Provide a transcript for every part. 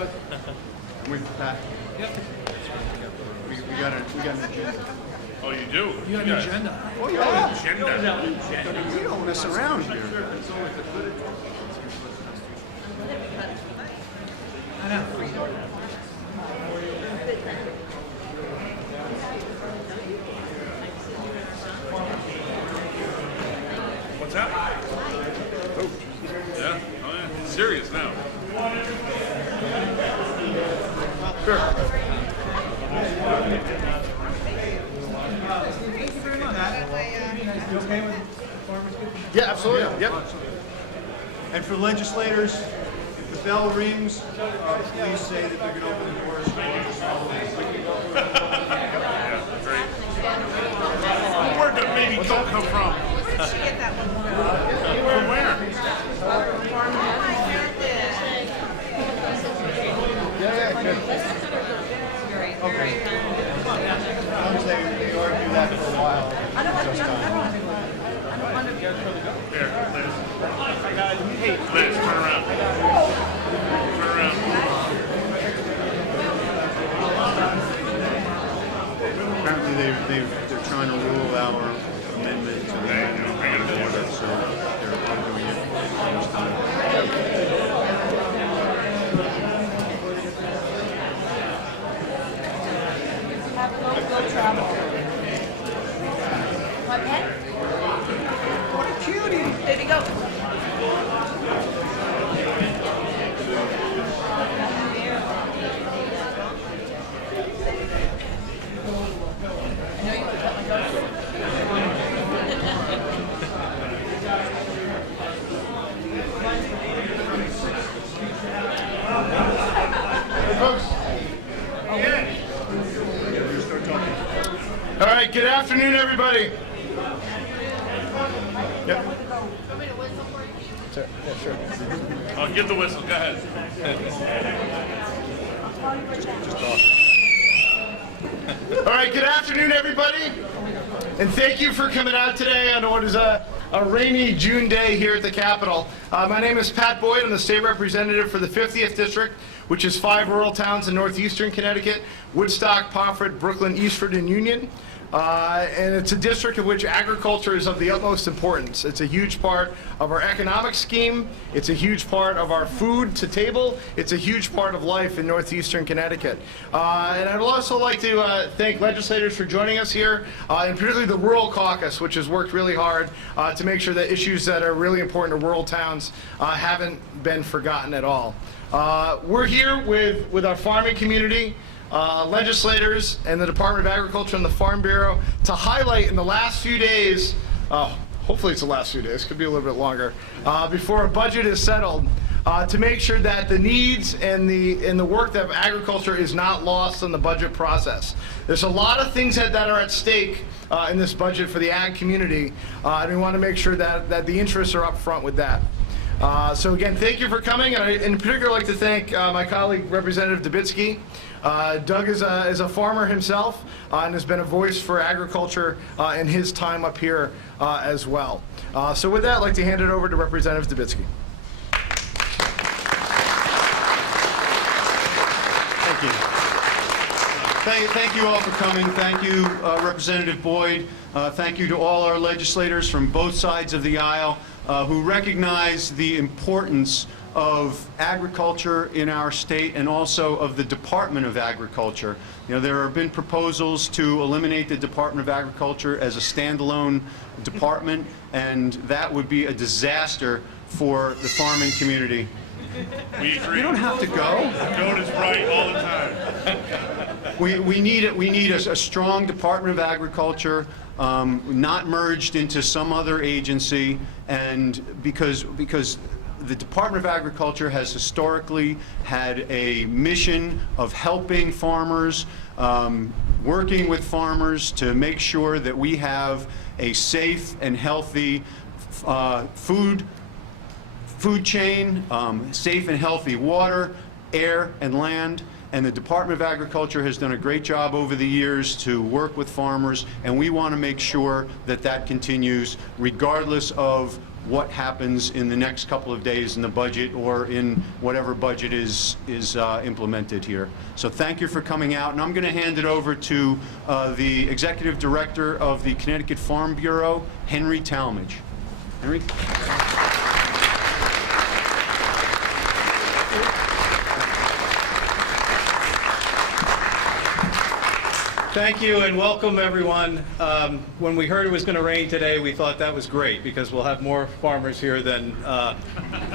With that. Yep. We got an agenda. Oh, you do? You got an agenda. Oh, yeah. Agenda. We don't mess around here. I know. What's that? Oh. Yeah? Oh, yeah. It's serious now. Sure. Thank you very much. You okay with farmers? Yeah, absolutely. Yep. And for legislators, if the bell rings, please say that they're going to open the doors. Yeah, great. Where did baby goat come from? From where? Yeah, good. Okay. They argue that for a while. Here, Liz. Hey, Liz, turn around. Turn around. Apparently they're trying to rule our amendment to the amendment order, so they're doing it this time. What a cutie! There you go. I know you could cut my dog. All right, good afternoon, everybody. Yep. Sure. Oh, give the whistle. Go ahead. All right, good afternoon, everybody. And thank you for coming out today on what is a rainy June day here at the Capitol. My name is Pat Boyd. I'm the state representative for the 50th District, which is 5 rural towns in northeastern Connecticut: Woodstock, Pomfret, Brooklyn, Eastford, and Union. And it's a district in which agriculture is of the utmost importance. It's a huge part of our economic scheme. It's a huge part of our food to table. It's a huge part of life in northeastern Connecticut. And I'd also like to thank legislators for joining us here, and particularly the Rural Caucus, which has worked really hard to make sure that issues that are really important to rural towns haven't been forgotten at all. We're here with our farming community, legislators, and the Department of Agriculture and the Farm Bureau to highlight in the last few days, hopefully it's the last few days, could be a little bit longer, before a budget is settled, to make sure that the needs and the work of agriculture is not lost in the budget process. There's a lot of things that are at stake in this budget for the ag community, and we want to make sure that the interests are up front with that. So again, thank you for coming, and I in particular like to thank my colleague, Representative Dubitsky. Doug is a farmer himself and has been a voice for agriculture in his time up here as well. So with that, I'd like to hand it over to Representative Dubitsky. Thank you. Thank you all for coming. Thank you, Representative Boyd. Thank you to all our legislators from both sides of the aisle who recognize the importance of agriculture in our state and also of the Department of Agriculture. You know, there have been proposals to eliminate the Department of Agriculture as a standalone department, and that would be a disaster for the farming community. We agree. You don't have to go. Goat is right all the time. We need a strong Department of Agriculture, not merged into some other agency, and because the Department of Agriculture has historically had a mission of helping farmers, working with farmers to make sure that we have a safe and healthy food chain, safe and healthy water, air, and land. and the Department of Agriculture has done a great job over the years to work with farmers, and we want to make sure that that continues regardless of what happens in the next couple of days in the budget or in whatever budget is implemented here. So thank you for coming out, and I'm going to hand it over to the Executive Director of the Connecticut Farm Bureau, Henry Talmadge. Henry? Thank you and welcome, everyone. When we heard it was going to rain today, we thought that was great because we'll have more farmers here than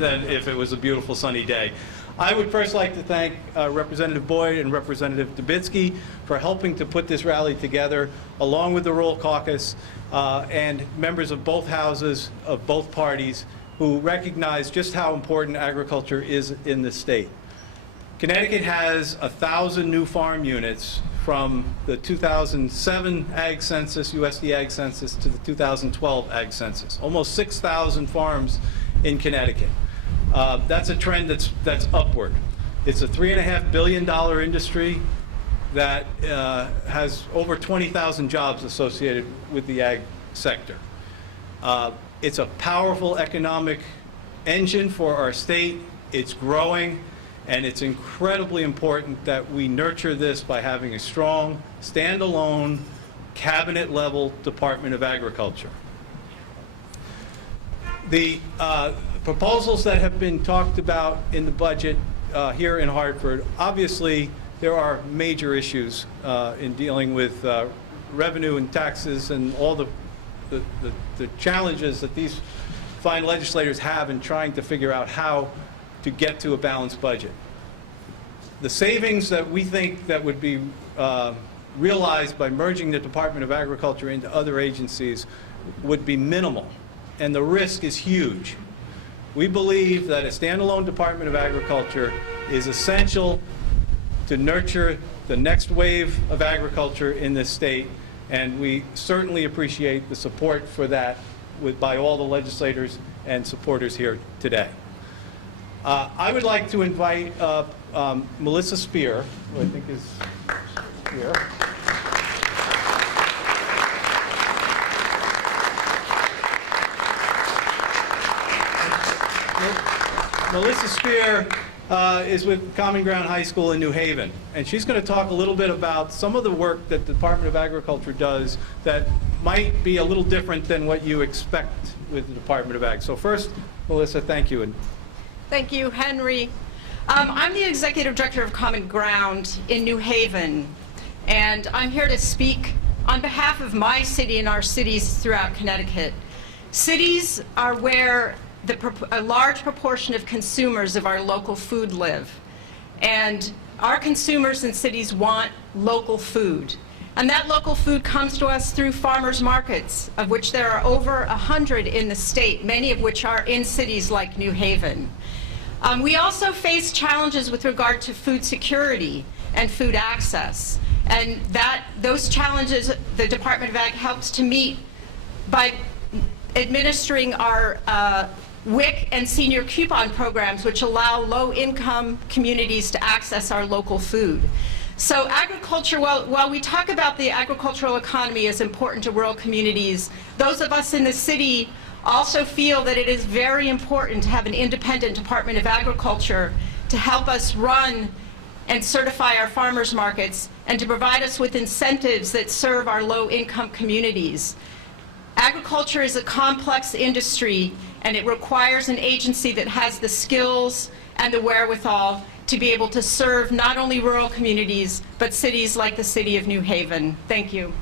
if it was a beautiful sunny day. I would first like to thank Representative Boyd and Representative Dubitsky for helping to put this rally together, along with the Rural Caucus and members of both houses of both parties who recognize just how important agriculture is in the state. Connecticut has 1,000 new farm units from the 2007 Ag Census, USD Ag Census, to the 2012 Ag Census. Almost 6,000 farms in Connecticut. That's a trend that's upward. It's a $3.5 billion industry that has over 20,000 jobs associated with the ag sector. It's a powerful economic engine for our state. It's growing. And it's incredibly important that we nurture this by having a strong, standalone, cabinet-level Department of Agriculture. The proposals that have been talked about in the budget here in Hartford, obviously there are major issues in dealing with revenue and taxes and all the challenges that these fine legislators have in trying to figure out how to get to a balanced budget. The savings that we think that would be realized by merging the Department of Agriculture into other agencies would be minimal, and the risk is huge. We believe that a standalone Department of Agriculture is essential to nurture the next wave of agriculture in this state, and we certainly appreciate the support for that by all the legislators and supporters here today. I would like to invite Melissa Spear, who I think is here. Melissa Spear is with Common Ground High School in New Haven, and she's going to talk a little bit about some of the work that the Department of Agriculture does that might be a little different than what you expect with the Department of Ag. So first, Melissa, thank you. Thank you, Henry. I'm the Executive Director of Common Ground in New Haven, and I'm here to speak on behalf of my city and our cities throughout Connecticut. Cities are where a large proportion of consumers of our local food live, and our consumers in cities want local food. And that local food comes to us through farmers markets, of which there are over 100 in the state, many of which are in cities like New Haven. We also face challenges with regard to food security and food access. And those challenges the Department of Ag helps to meet by administering our WIC and senior coupon programs, which allow low-income communities to access our local food. So agriculture, while we talk about the agricultural economy as important to rural communities, those of us in the city also feel that it is very important to have an independent Department of Agriculture to help us run and certify our farmers markets and to provide us with incentives that serve our low-income communities. Agriculture is a complex industry, and it requires an agency that has the skills and the wherewithal to be able to serve not only rural communities, but cities like the city of New Haven. Thank you.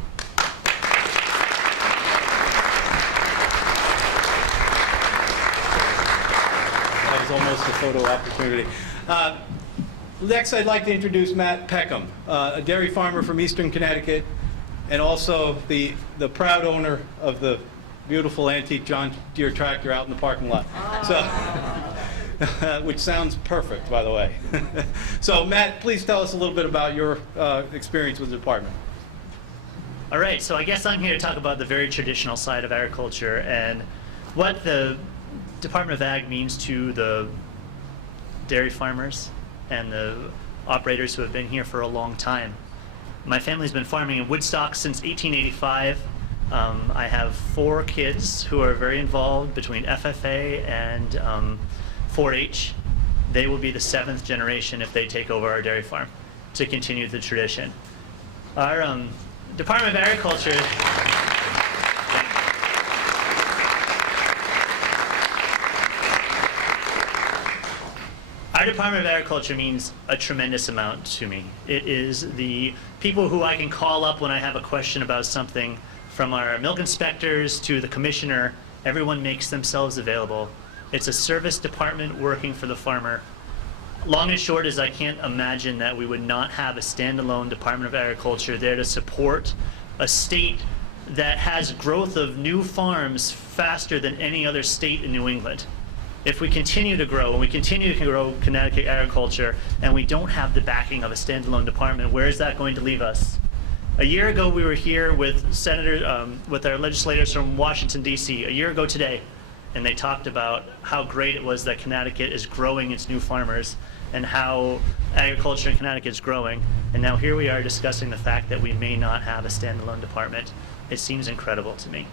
That was almost a photo opportunity. Next, I'd like to introduce Matt Peckham, a dairy farmer from Eastern Connecticut, and also the proud owner of the beautiful antique John Deere tractor out in the parking lot. So, which sounds perfect, by the way. So, Matt, please tell us a little bit about your experience with the department. All right, so I guess I'm here to talk about the very traditional side of agriculture and what the Department of Ag means to the dairy farmers and the operators who have been here for a long time. My family's been farming in Woodstock since 1885. I have 4 kids who are very involved between FFA and 4-H. They will be the 7th generation if they take over our dairy farm to continue the tradition. Our Department of Agriculture. Our Department of Agriculture means a tremendous amount to me. It is the people who I can call up when I have a question about something, from our milk inspectors to the commissioner. Everyone makes themselves available. It's a service department working for the farmer. Long and short is I can't imagine that we would not have a standalone Department of Agriculture there to support a state that has growth of new farms faster than any other state in New England. If we continue to grow, and we continue to grow Connecticut agriculture, and we don't have the backing of a standalone department, where is that going to leave us? A year ago, we were here with with our legislators from Washington, D.C., a year ago today, and they talked about how great it was that Connecticut is growing its new farmers and how agriculture in Connecticut is growing. And now here we are discussing the fact that we may not have a standalone department. It seems incredible to me.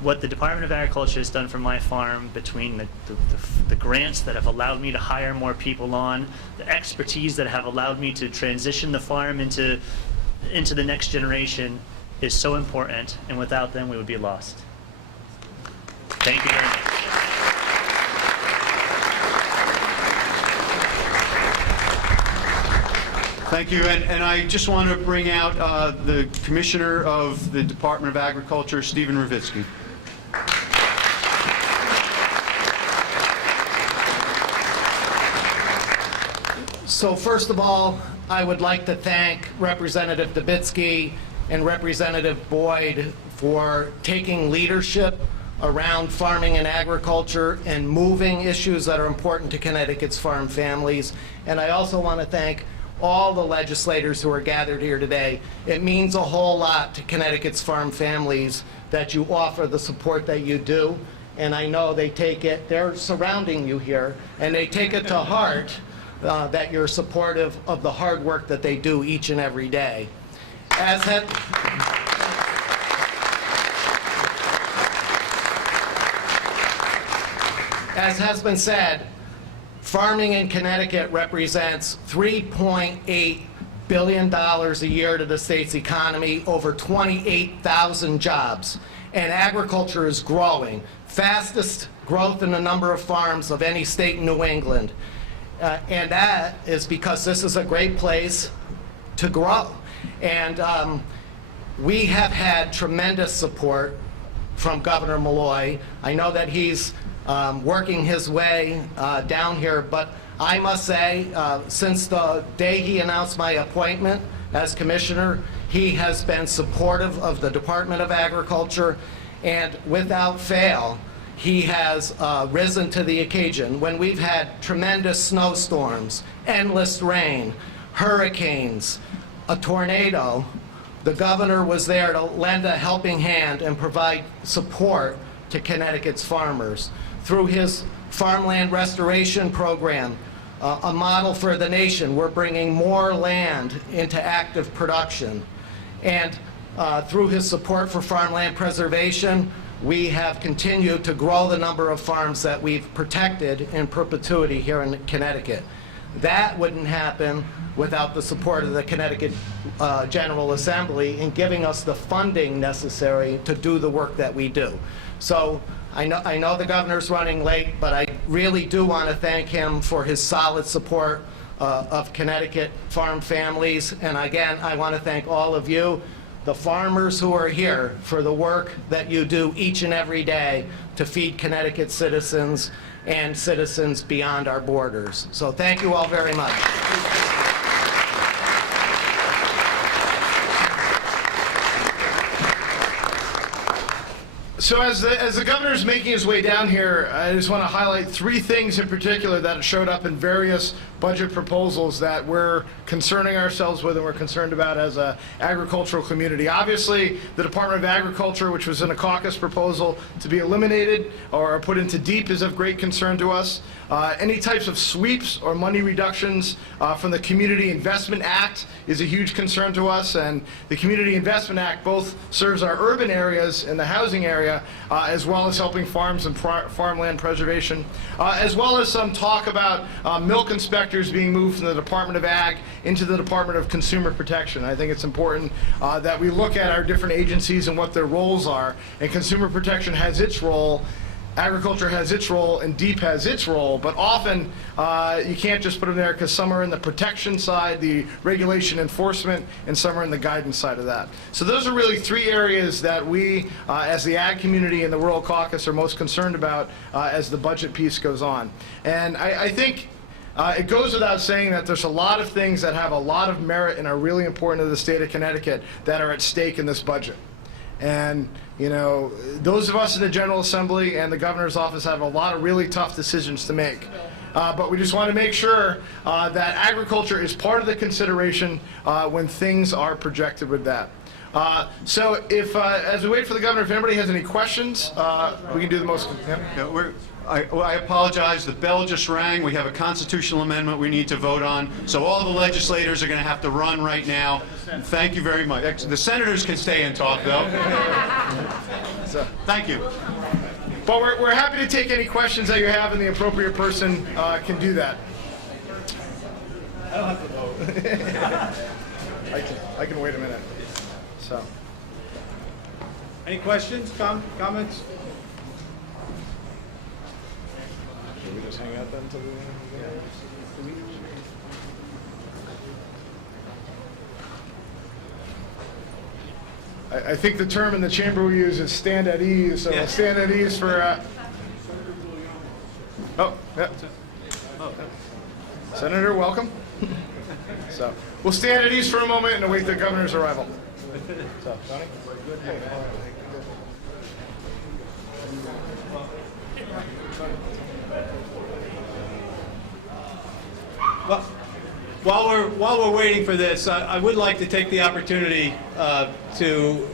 What the Department of Agriculture has done for my farm, between the grants that have allowed me to hire more people on, the expertise that have allowed me to transition the farm into the next generation, is so important, and without them we would be lost. Thank you very much. Thank you, and I just want to bring out the Commissioner of the Department of Agriculture, Stephen Dubitsky. So first of all, I would like to thank Representative Dubitsky and Representative Boyd for taking leadership around farming and agriculture and moving issues that are important to Connecticut's farm families. And I also want to thank all the legislators who are gathered here today. It means a whole lot to Connecticut's farm families that you offer the support that you do. And I know they take it, they're surrounding you here, and they take it to heart that you're supportive of the hard work that they do each and every day. As has been said, farming in Connecticut represents $3.8 billion a year to the state's economy, over 28,000 jobs. And agriculture is growing. Fastest growth in the number of farms of any state in New England. And that is because this is a great place to grow. And we have had tremendous support from Governor Malloy. I know that he's working his way down here, but I must say, since the day he announced my appointment as commissioner, he has been supportive of the Department of Agriculture, and without fail, he has risen to the occasion. When we've had tremendous snowstorms, endless rain, hurricanes, a tornado, the governor was there to lend a helping hand and provide support to Connecticut's farmers. Through his farmland restoration program, a model for the nation, we're bringing more land into active production. And through his support for farmland preservation, we have continued to grow the number of farms that we've protected in perpetuity here in Connecticut. That wouldn't happen without the support of the Connecticut General Assembly in giving us the funding necessary to do the work that we do. So I know the governor's running late, but I really do want to thank him for his solid support of Connecticut farm families. And again, I want to thank all of you, the farmers who are here, for the work that you do each and every day to feed Connecticut citizens and citizens beyond our borders. So thank you all very much. So as the governor's making his way down here, I just want to highlight 3 things in particular that showed up in various budget proposals that we're concerning ourselves with and we're concerned about as a agricultural community. Obviously, the Department of Agriculture, which was in a caucus proposal to be eliminated or put into deep, is of great concern to us. Any types of sweeps or money reductions from the Community Investment Act is a huge concern to us, and the Community Investment Act both serves our urban areas and the housing area, as well as helping farms and farmland preservation, as well as some talk about milk inspectors being moved from the Department of Ag into the Department of Consumer Protection. I think it's important that we look at our different agencies and what their roles are, and Consumer Protection has its role, Agriculture has its role, and DEEP has its role, but often you can't just put them there because some are in the protection side, the regulation enforcement, and some are in the guidance side of that. So those are really three areas that we, as the ag community and the Rural Caucus, are most concerned about as the budget piece goes on. And I think it goes without saying that there's a lot of things that have a lot of merit and are really important to the state of Connecticut that are at stake in this budget. And, you know, those of us in the General Assembly and the Governor's office have a lot of really tough decisions to make. But we just want to make sure that agriculture is part of the consideration when things are projected with that. So if, as we wait for the Governor, if anybody has any questions, we can do the most. Yeah, I apologize, the bell just rang. We have a constitutional amendment we need to vote on, so all the legislators are going to have to run right now. Thank you very much. The senators can stay and talk, though. So, thank you. But we're happy to take any questions that you have, and the appropriate person can do that. I don't have to vote. I can wait a minute. So, Any questions, comments? should we just hang out then until the I think the term in the chamber we use is stand at ease, so we'll stand at ease for oh, yeah. Senator, welcome. So we'll stand at ease for a moment and await the Governor's arrival. So, Tony? Hey. Well, while we're waiting for this, I would like to take the opportunity to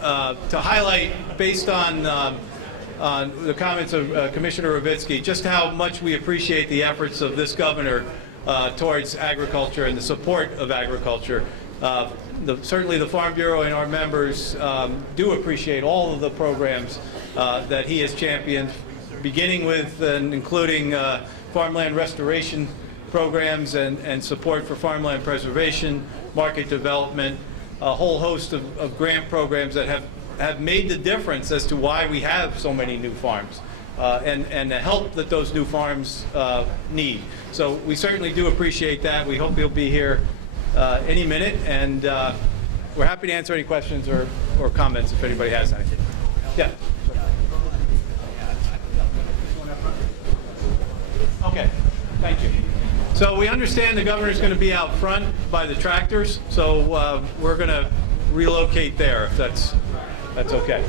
highlight, based on the comments of Commissioner Dubitsky, just how much we appreciate the efforts of this governor towards agriculture and the support of agriculture. Certainly the Farm Bureau and our members do appreciate all of the programs that he has championed, beginning with and including farmland restoration programs and support for farmland preservation, market development, a whole host of grant programs that have made the difference as to why we have so many new farms and the help that those new farms need. So we certainly do appreciate that. We hope you'll be here any minute, and we're happy to answer any questions or comments if anybody has anything. Yeah. Okay, thank you. So we understand the governor's going to be out front by the tractors, so we're going to relocate there if that's okay.